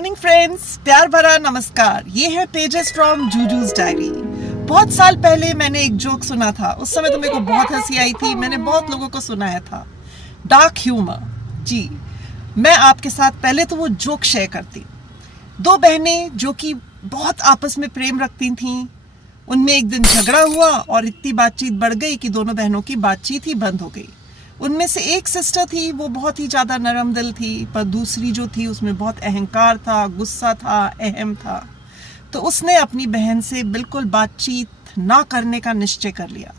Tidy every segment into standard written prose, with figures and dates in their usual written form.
Morning friends, प्यार भरा नमस्कार। ये है पेजेस फ्रॉम जूजूज डायरी। बहुत साल पहले मैंने एक जोक सुना था। उस समय तो मेरे को बहुत हंसी आई थी। मैंने बहुत लोगों को सुनाया था। डार्क ह्यूमर जी। मैं आपके साथ पहले तो वो जोक शेयर करती। दो बहनें जो कि बहुत आपस में प्रेम रखती थीं, उनमें एक दिन झगड़ा हुआ और इतनी बातचीत बढ़ गई कि दोनों बहनों की बातचीत ही बंद हो गई। उनमें से एक सिस्टर थी, वो बहुत ही ज़्यादा नरम दिल थी, पर दूसरी जो थी उसमें बहुत अहंकार था, गुस्सा था, अहम था। तो उसने अपनी बहन से बिल्कुल बातचीत ना करने का निश्चय कर लिया।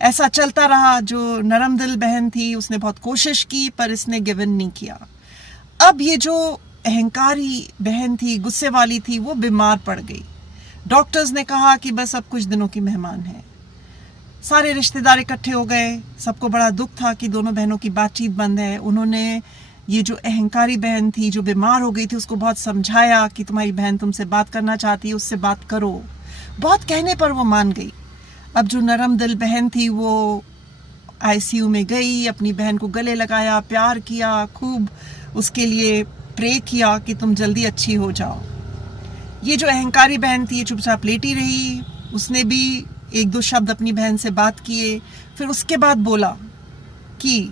ऐसा चलता रहा। जो नरम दिल बहन थी उसने बहुत कोशिश की, पर इसने गिव इन नहीं किया। अब ये जो अहंकारी बहन थी, गुस्से वाली थी, वो बीमार पड़ गई। डॉक्टर्स ने कहा कि बस अब कुछ दिनों की मेहमान है। सारे रिश्तेदार इकट्ठे हो गए। सबको बड़ा दुख था कि दोनों बहनों की बातचीत बंद है। उन्होंने ये जो अहंकारी बहन थी, जो बीमार हो गई थी, उसको बहुत समझाया कि तुम्हारी बहन तुमसे बात करना चाहती है, उससे बात करो। बहुत कहने पर वो मान गई। अब जो नरम दिल बहन थी वो आईसीयू में गई, अपनी बहन को गले लगाया, प्यार किया, खूब उसके लिए प्रे किया कि तुम जल्दी अच्छी हो जाओ। ये जो अहंकारी बहन थी चुपचाप लेटी रही। उसने भी एक दो शब्द अपनी बहन से बात किए। फिर उसके बाद बोला कि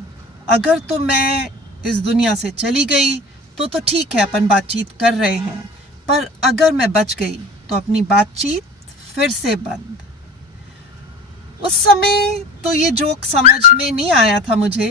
अगर तो मैं इस दुनिया से चली गई तो ठीक है, अपन बातचीत कर रहे हैं, पर अगर मैं बच गई तो अपनी बातचीत फिर से बंद। उस समय तो ये जोक समझ में नहीं आया था मुझे,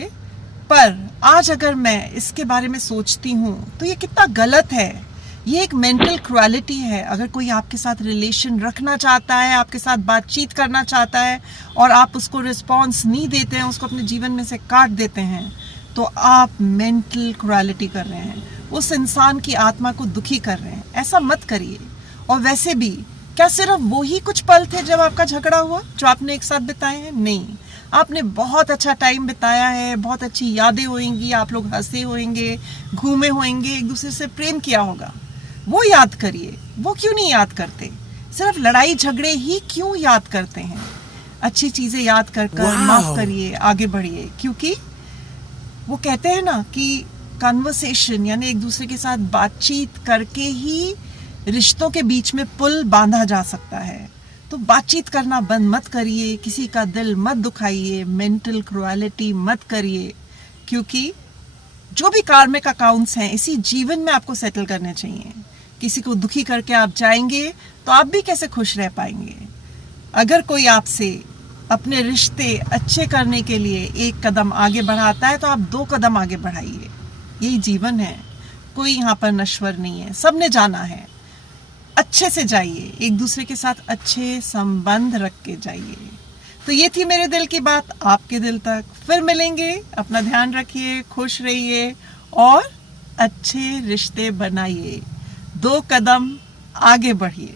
पर आज अगर मैं इसके बारे में सोचती हूँ तो ये कितना गलत है। ये एक मेंटल क्रुएलिटी है। अगर कोई आपके साथ रिलेशन रखना चाहता है, आपके साथ बातचीत करना चाहता है और आप उसको रिस्पॉन्स नहीं देते हैं, उसको अपने जीवन में से काट देते हैं, तो आप मेंटल क्रुएलिटी कर रहे हैं, उस इंसान की आत्मा को दुखी कर रहे हैं। ऐसा मत करिए। और वैसे भी क्या सिर्फ वो ही कुछ पल थे जब आपका झगड़ा हुआ, जो आपने एक साथ बिताए हैं? नहीं, आपने बहुत अच्छा टाइम बिताया है, बहुत अच्छी यादें होंगी, आप लोग हंसे होंगे, घूमे होंगे, एक दूसरे से प्रेम किया होगा। वो याद करिए। वो क्यों नहीं याद करते? सिर्फ लड़ाई झगड़े ही क्यों याद करते हैं? अच्छी चीजें याद कर माफ करिए, आगे बढ़िए। क्योंकि वो कहते हैं ना कि कन्वर्सेशन यानी एक दूसरे के साथ बातचीत करके ही रिश्तों के बीच में पुल बांधा जा सकता है। तो बातचीत करना बंद मत करिए, किसी का दिल मत दुखाइए, मेंटल क्रुएलिटी मत करिए। क्योंकि जो भी कार्मिक अकाउंट्स हैं इसी जीवन में आपको सेटल करने चाहिए। किसी को दुखी करके आप जाएंगे तो आप भी कैसे खुश रह पाएंगे? अगर कोई आपसे अपने रिश्ते अच्छे करने के लिए एक कदम आगे बढ़ाता है तो आप 2 कदम आगे बढ़ाइए। यही जीवन है। कोई यहाँ पर नश्वर नहीं है, सबने जाना है। अच्छे से जाइए, एक दूसरे के साथ अच्छे संबंध रख के जाइए। तो ये थी मेरे दिल की बात आपके दिल तक। फिर मिलेंगे। अपना ध्यान रखिए, खुश रहिए और अच्छे रिश्ते बनाइए। 2 कदम आगे बढ़िए।